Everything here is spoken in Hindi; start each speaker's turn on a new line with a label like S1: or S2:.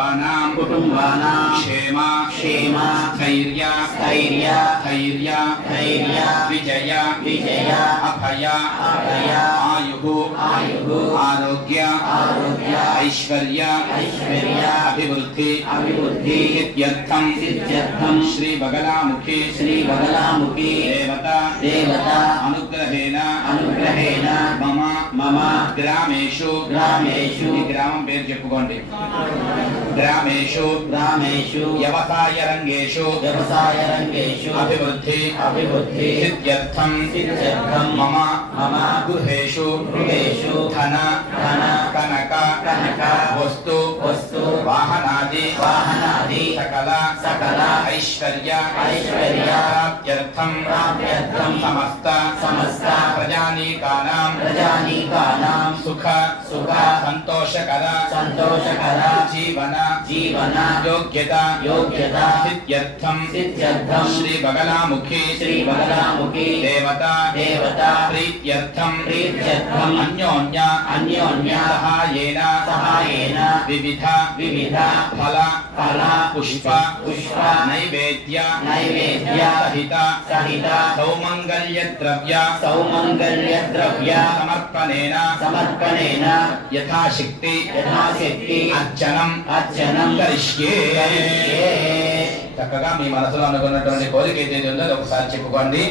S1: नाम् क्षेमा
S2: क्षेमा। धैर्या धैर्या। धैर्या। धैर्या। विजया। विजया।
S1: अभया।
S2: अभया।
S1: आयुः।
S2: आयुः।
S1: आरोग्य।
S2: आरोग्य। ऐश्वर्य। ऐश्वर्य।
S1: अभिवृद्धि।
S2: अभिवृद्धि।
S1: इत्यर्थम्
S2: इत्यर्थम्
S1: श्रीबगलामुखी।
S2: श्रीबगलामुखी।
S1: देवता। దేవత అనుగ్రహేణ
S2: అనుగ్రహేణ మమ మమ
S1: గ్రామేషు.
S2: గ్రామేషు
S1: ఈ గ్రామం పేరు చెప్పుకోండి. గ్రామేషు
S2: గ్రామేషు.
S1: వ్యవసాయ రంగేషు
S2: వ్యవసాయ రంగేషు.
S1: అభివృద్ధి
S2: అభివృద్ధి.
S1: సిద్ధ్యర్థం
S2: సిద్ధ్యర్థం. మమ మమ.
S1: గృహేషు
S2: గృహేషు. ధన ధన. కనక కనక. వస్తు వస్తు.
S1: వాహనాది
S2: వాహనాది. सकला सकला
S1: ऐश्वर्य
S2: ऐश्वर्याप्त्यर्थं प्राप्त्यर्थं समस्त समस्त
S1: प्रजानीकानां
S2: प्रजानीकानां सुख सुख
S1: सन्तोषकर
S2: सन्तोषकर जीवन जीवन योग्यता योग्यता
S1: सिद्ध्यर्थं
S2: सिद्ध्यर्थं
S1: श्रीबगलामुखी
S2: श्रीबगलामुखी देवता देवता
S1: प्रीत्यर्थं
S2: प्रीत्यर्थम्
S1: अन्योन्या
S2: अन्योन्या
S1: सहायेन
S2: सहायेन विविध विविध फल फल पुष्प पुष्प पुष्प
S1: नैवेद्य
S2: नैवेद्य सहित सहित
S1: सौमङ्गल्यद्रव्य
S2: सौमङ्गल्यद्रव्य
S1: समर्पणेन
S2: समर्पणेन
S1: यथाशक्ति
S2: యథాశక్తి అర్చనం అర్చనం
S1: కరిష్యే చక్కగా మీ మనసులో అనుకున్నటువంటి కోరిక ఏదైతే ఉందో ఒకసారి చెప్పుకోండి